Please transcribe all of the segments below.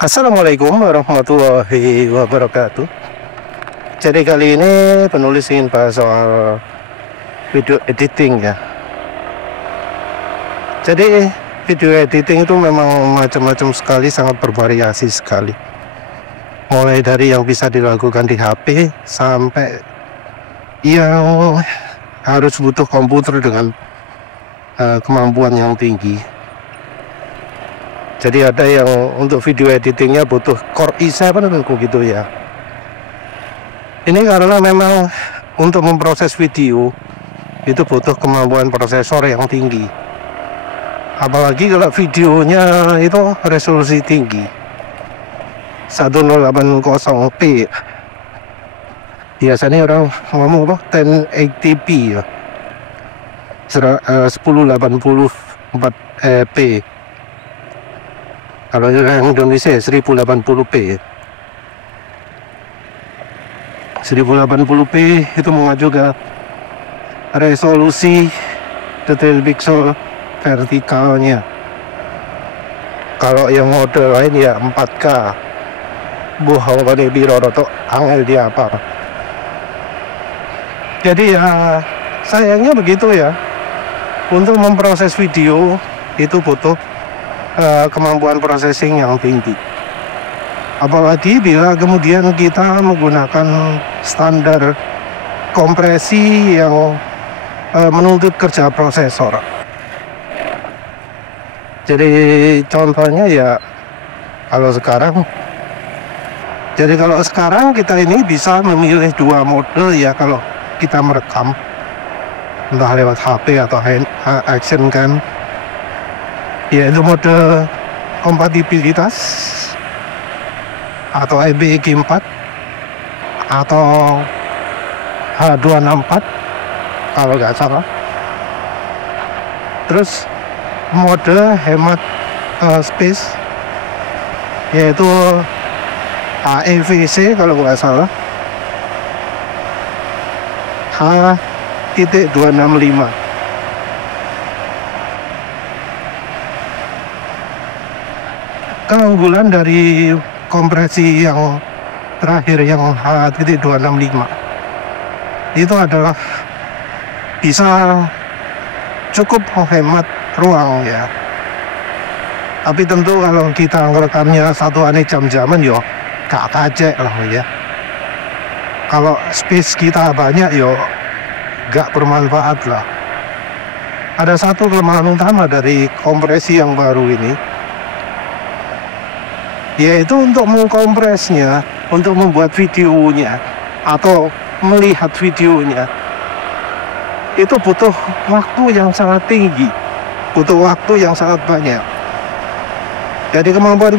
Assalamualaikum warahmatullahi wabarakatuh. Jadi kali ini penulis ingin bahas soal video editing ya. Jadi video editing itu memang macam-macam sekali, sangat bervariasi sekali. Mulai dari yang bisa dilakukan di HP sampai yang harus butuh komputer dengan kemampuan yang tinggi. Jadi ada yang untuk video editingnya butuh Core i7 gitu ya. Ini karena memang untuk memproses video itu butuh kemampuan prosesor yang tinggi. Apalagi kalau videonya itu resolusi tinggi 1080p. Biasanya orang ngomong apa 1080p ya, 1080p. Kalau yang Indonesia 1080p. 1080p itu mengacu ke resolusi detail pixel vertikalnya. Kalau yang mode lain ya 4K. Buhang pada biro roto angel dia apa. Jadi ya sayangnya begitu ya. Untuk memproses video itu butuh kemampuan processing yang tinggi. Apalagi bila kemudian kita menggunakan standar kompresi yang menuntut kerja prosesor. Jadi contohnya ya kalau sekarang kita ini bisa memilih dua mode ya kalau kita merekam, entah lewat HP atau action cam, yaitu mode kompatibilitas atau EBG 4 atau H264 kalau nggak salah. Terus mode hemat space yaitu AEVC kalau nggak salah, H.265. Keunggulan dari kompresi yang terakhir yang H.265 itu adalah bisa cukup menghemat ruang ya. Tapi tentu kalau kita ngerekamnya satuannya jam-jaman yo gak kacek lah ya. Kalau space kita banyak yo gak bermanfaat lah. Ada satu kelemahan utama dari kompresi yang baru ini, yaitu untuk mengkompresnya, untuk membuat videonya atau melihat videonya itu butuh waktu yang sangat tinggi, butuh waktu yang sangat banyak. Jadi kemampuan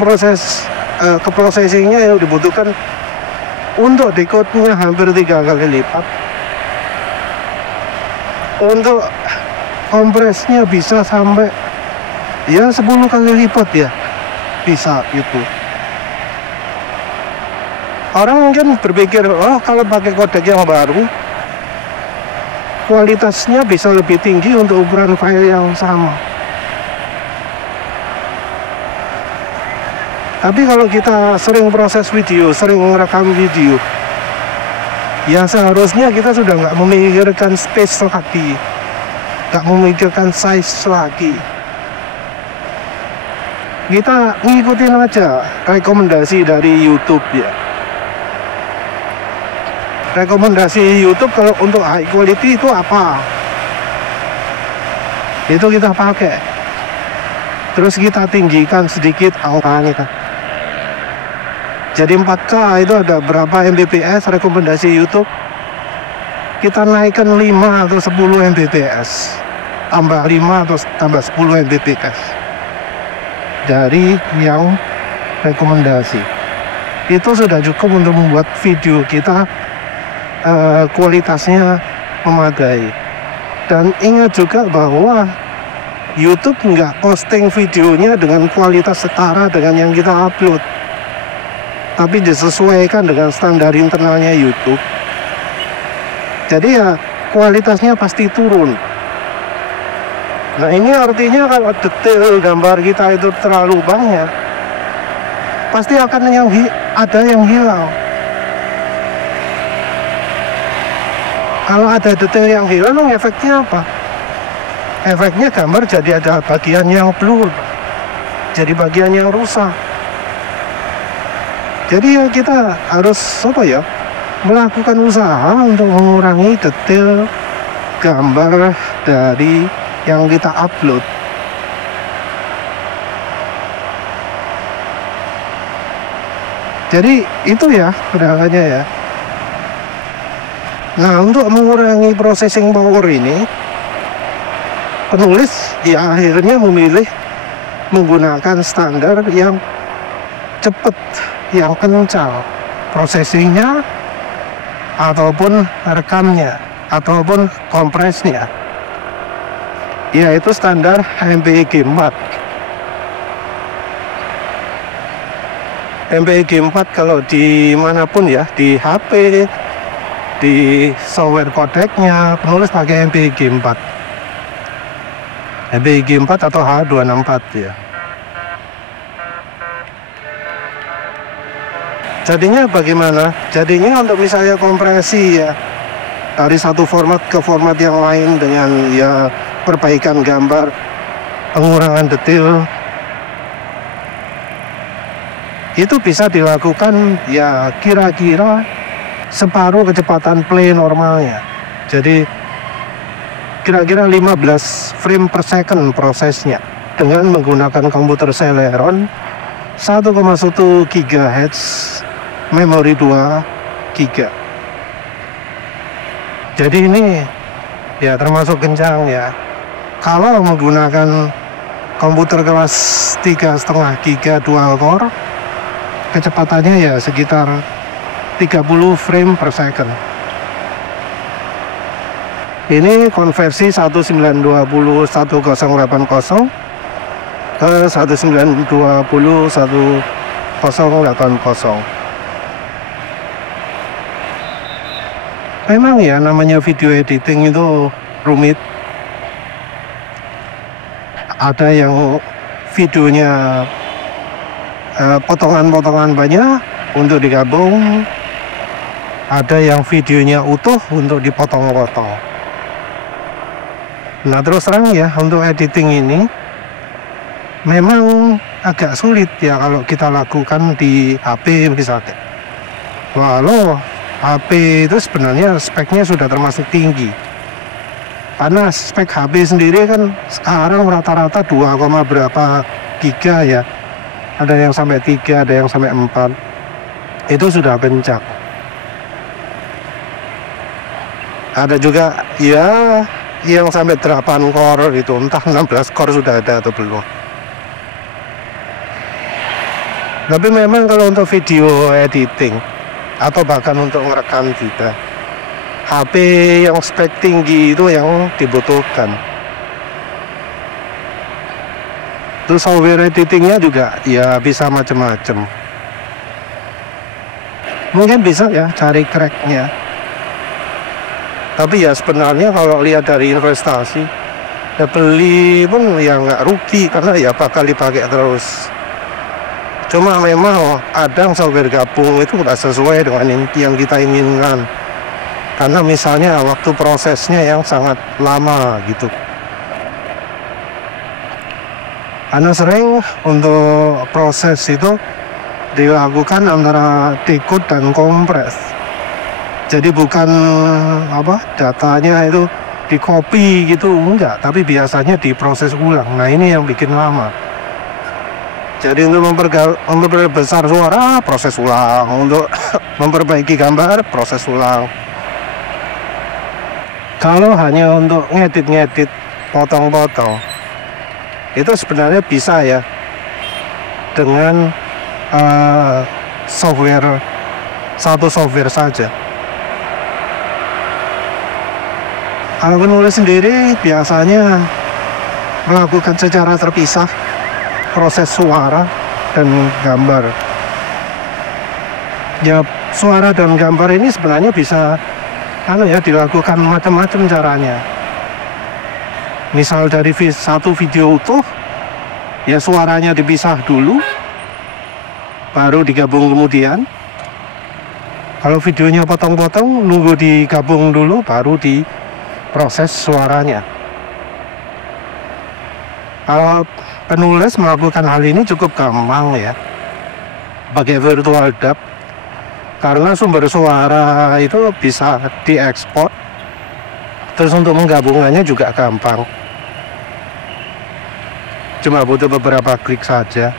keprosesingnya yang dibutuhkan untuk decode-nya hampir 3 kali lipat. Untuk kompresnya bisa sampai ya 10 kali lipat ya, bisa gitu. Orang mungkin berpikir, oh kalau pakai kodek yang baru kualitasnya bisa lebih tinggi untuk ukuran file yang sama. Tapi kalau kita sering proses video, sering merekam video, ya seharusnya kita sudah nggak memikirkan space lagi, nggak memikirkan size lagi. Kita ngikutin aja rekomendasi dari YouTube ya. Rekomendasi YouTube kalau untuk high quality itu apa? Itu kita pakai. Terus kita tinggikan sedikit angkanya. Jadi 4K itu ada berapa Mbps rekomendasi YouTube? Kita naikkan 5 atau 10 Mbps. Tambah 5 atau tambah 10 Mbps. Dari yang rekomendasi. Itu sudah cukup untuk membuat video kita kualitasnya memadai. Dan ingat juga bahwa YouTube nggak posting videonya dengan kualitas setara dengan yang kita upload, tapi disesuaikan dengan standar internalnya YouTube. Jadi ya kualitasnya pasti turun. Nah ini artinya kalau detail gambar kita itu terlalu banyak, pasti akan ada yang hilang. Kalau ada detail yang hilang, efeknya apa? Efeknya gambar jadi ada bagian yang blur, jadi bagian yang rusak. Jadi ya kita harus melakukan usaha untuk mengurangi detail gambar dari yang kita upload. Jadi itu ya perdagangannya ya. Nah, untuk mengurangi processing power ini, penulis ya akhirnya memilih menggunakan standar yang cepat, yang kencang processingnya, ataupun rekamnya, ataupun kompresnya, yaitu standar MPEG 4. MPEG 4 kalau dimanapun ya, di HP, di software codecnya, penulis pakai MPEG 4. MPEG 4 atau H264 ya. Jadinya bagaimana? Jadinya untuk misalnya kompresi ya, dari satu format ke format yang lain dengan ya perbaikan gambar, pengurangan detail, itu bisa dilakukan ya kira-kira separuh kecepatan play normalnya. Jadi kira-kira 15 frame per second prosesnya dengan menggunakan komputer Celeron 1,1 GHz, memori 2 GB. Jadi ini ya termasuk kencang ya. Kalau menggunakan komputer kelas 3,5 GB dual core, kecepatannya ya sekitar 30 frame per second. Ini konversi 1920 1080 ke 1920 1080. Memang ya namanya video editing itu rumit. Ada yang videonya potongan-potongan banyak untuk digabung, ada yang videonya utuh untuk dipotong-potong. Nah, terus terang ya, untuk editing ini memang agak sulit ya kalau kita lakukan di HP misalnya. Walau HP itu sebenarnya speknya sudah termasuk tinggi, karena spek HP sendiri kan sekarang rata-rata 2, berapa giga ya. Ada yang sampai 3, ada yang sampai 4. Itu sudah kencang. Ada juga ya yang sampai 8 core itu, entah 16 core sudah ada atau belum. Tapi memang kalau untuk video editing atau bahkan untuk merekam juga, HP yang spek tinggi itu yang dibutuhkan. Terus software editingnya juga ya bisa macam-macam. Mungkin bisa ya cari cracknya. Tapi ya sebenarnya kalau lihat dari investasi, ya beli pun ya nggak rugi karena ya bakal dipakai terus. Cuma memang kadang software gabung itu nggak sesuai dengan yang kita inginkan, karena misalnya waktu prosesnya yang sangat lama gitu. Karena sering untuk proses itu dilakukan antara decode dan kompres. Jadi bukan datanya itu di copy gitu, enggak, tapi biasanya diproses ulang. Nah, ini yang bikin lama. Jadi untuk memperbesar suara, proses ulang. Untuk memperbaiki gambar, proses ulang. Kalau hanya untuk ngedit-ngedit, potong-potong, itu sebenarnya bisa ya dengan satu software saja. Kalau penulis sendiri biasanya melakukan secara terpisah proses suara dan gambar. Ya, suara dan gambar ini sebenarnya bisa dilakukan macam-macam caranya. Misal dari satu video utuh, ya suaranya dipisah dulu, baru digabung kemudian. Kalau videonya potong-potong, nunggu digabung dulu baru diproses suaranya. Kalau penulis melakukan hal ini cukup gampang ya, pakai virtual dub, karena sumber suara itu bisa diekspor, terus untuk menggabungannya juga gampang, cuma butuh beberapa klik saja.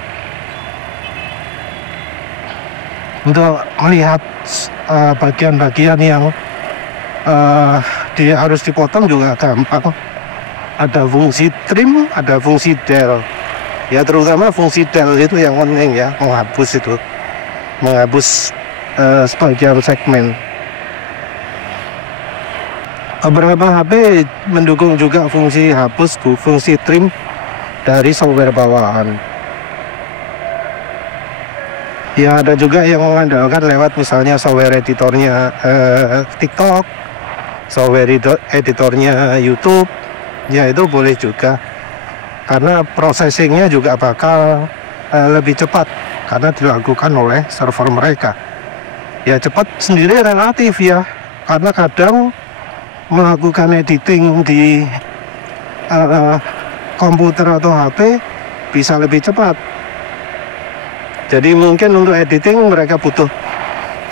Untuk melihat bagian-bagian yang harus dipotong juga gampang. Ada fungsi trim, ada fungsi del. Ya terutama fungsi del itu yang penting ya, menghapus sebagian segmen. Beberapa HP mendukung juga fungsi hapus, fungsi trim dari software bawaan. Ya ada juga yang mengandalkan lewat misalnya software editornya TikTok, software editornya YouTube, ya itu boleh juga, karena processingnya juga bakal lebih cepat karena dilakukan oleh server mereka. Ya cepat sendiri relatif ya, karena kadang melakukan editing di komputer atau HP bisa lebih cepat. Jadi mungkin untuk editing mereka butuh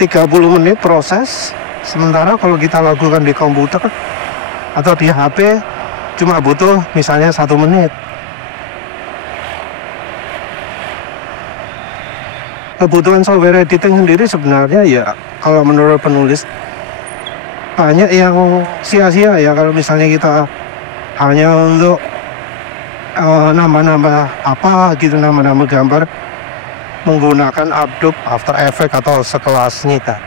30 menit proses, sementara kalau kita lakukan di komputer atau di HP cuma butuh misalnya 1 menit. Kebutuhan software editing sendiri sebenarnya ya kalau menurut penulis banyak yang sia-sia ya, kalau misalnya kita hanya untuk nambah-nambah apa gitu, nambah-nambah gambar menggunakan Adobe After Effects atau sekelasnya.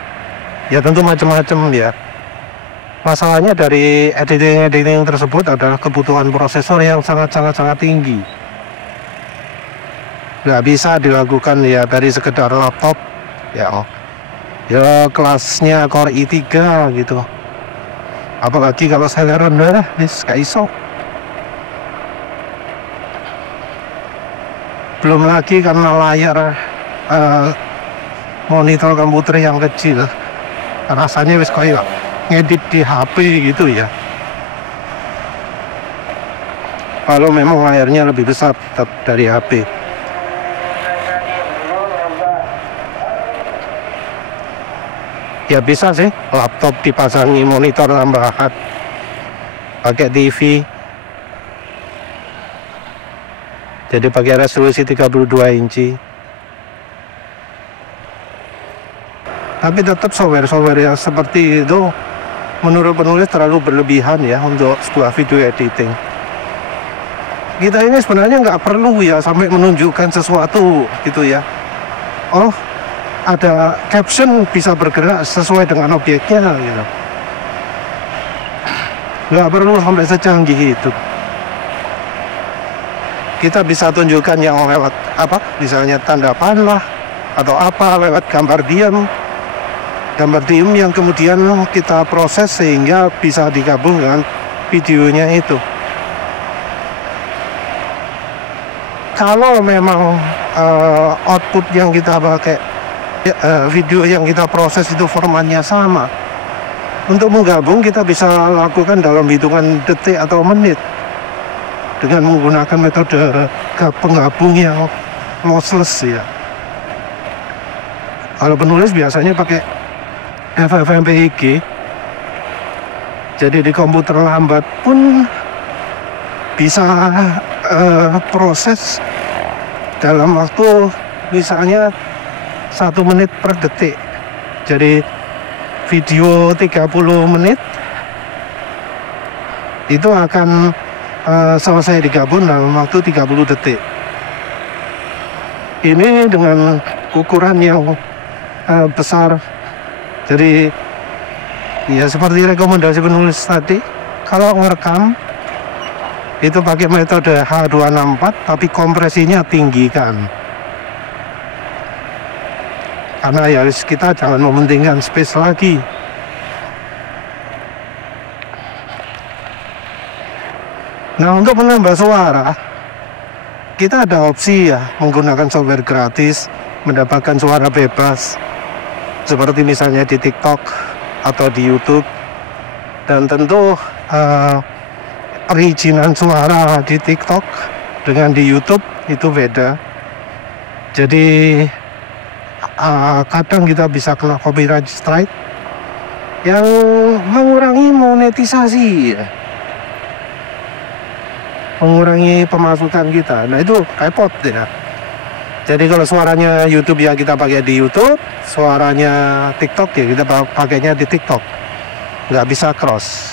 Ya tentu macam-macam ya. Masalahnya dari editing tersebut adalah kebutuhan prosesor yang sangat tinggi. Nggak bisa dilakukan ya dari sekedar laptop ya kelasnya Core i3 gitu. Apalagi kalau saya rendah, gak iso. Belum lagi karena layar monitor komputer yang kecil, rasanya wis kayak ngedit di HP gitu ya. Kalau memang layarnya lebih besar tetap dari HP. Ya bisa sih laptop dipasangi monitor tambahan, pakai TV, jadi pakai resolusi 32 inci. Tapi tetap software yang seperti itu menurut penulis terlalu berlebihan ya untuk sebuah video editing. Kita ini sebenarnya nggak perlu ya sampai menunjukkan sesuatu gitu ya. Oh, ada caption bisa bergerak sesuai dengan objeknya gitu. Nggak perlu sampai secanggih itu. Kita bisa tunjukkan yang lewat apa, misalnya tanda panah atau apa, lewat gambar diam yang kemudian kita proses sehingga bisa digabung dengan videonya itu. Kalau memang output yang kita pakai, video yang kita proses itu formatnya sama, untuk menggabung kita bisa lakukan dalam hitungan detik atau menit dengan menggunakan metode penggabung yang lossless ya. Kalau penulis biasanya pakai FFmpeg, jadi di komputer lambat pun bisa proses dalam waktu misalnya 1 menit per detik. Jadi video 30 menit itu akan selesai digabung dalam waktu 30 detik. Ini dengan ukuran yang besar. Jadi ya seperti rekomendasi penulis tadi, kalau merekam itu pakai metode H264 tapi kompresinya tinggikan. Karena ya kita jangan mementingkan space lagi. Nah, untuk menambah suara kita ada opsi ya, menggunakan software gratis mendapatkan suara bebas seperti misalnya di TikTok atau di YouTube. Dan tentu perizinan suara di TikTok dengan di YouTube itu beda. Jadi kadang kita bisa kena copyright strike yang mengurangi monetisasi, mengurangi pemasukan kita. Nah itu repot ya. Jadi kalau suaranya YouTube ya kita pakai di YouTube, suaranya TikTok ya kita pakainya di TikTok. Nggak bisa cross.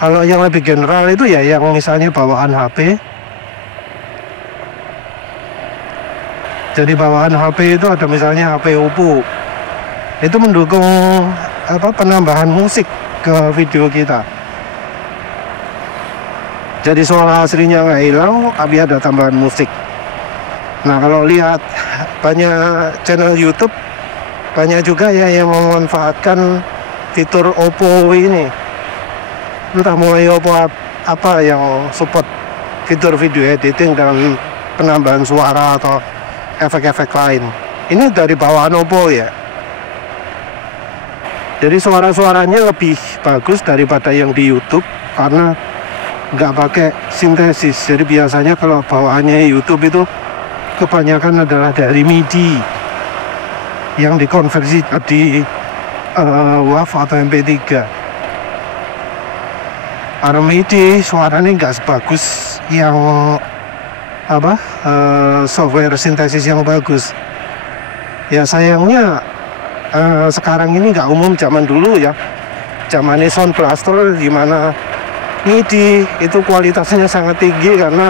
Kalau yang lebih general itu ya yang misalnya bawaan HP. Jadi bawaan HP itu ada misalnya HP Oppo. Itu mendukung penambahan musik ke video kita. Jadi suara aslinya nggak hilang, tapi ada tambahan musik. Nah kalau lihat banyak channel YouTube, banyak juga ya yang memanfaatkan fitur Oppo ini. Entah mulai Oppo apa yang support fitur video editing dan penambahan suara atau efek-efek lain. Ini dari bawaan Oppo ya. Jadi suara-suaranya lebih bagus daripada yang di YouTube karena nggak pakai sintesis. Jadi biasanya kalau bawaannya YouTube itu kebanyakan adalah dari MIDI yang dikonversi di WAV atau MP3. Karena MIDI suaranya nggak sebagus yang software sintesis yang bagus. Ya sayangnya sekarang ini nggak umum zaman dulu ya. Zamannya Sound Blaster di mana MIDI itu kualitasnya sangat tinggi karena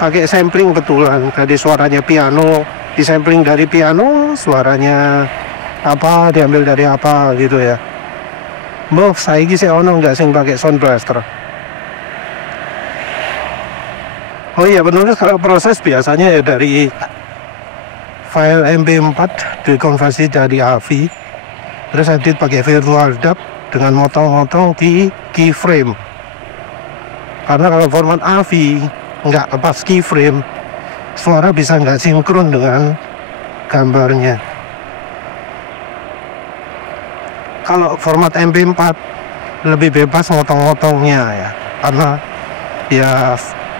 pakai sampling betulan. Jadi suaranya piano, disampling dari piano, suaranya diambil dari apa gitu ya. Mbah saiki sih ono nggak sing pakai Sound Blaster. Oh iya benar, kalau proses biasanya ya dari file MP4 dikonversi dari AVI, terus edit pakai virtual dub dengan motong-motong di keyframe. Karena kalau format AVI nggak lepas keyframe, suara bisa nggak sinkron dengan gambarnya. Kalau format MP4 lebih bebas motong-motongnya ya, karena ya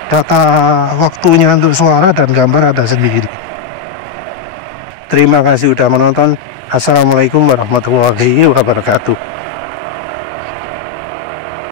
data waktunya untuk suara dan gambar ada sendiri. Terima kasih sudah menonton. Assalamualaikum warahmatullahi wabarakatuh.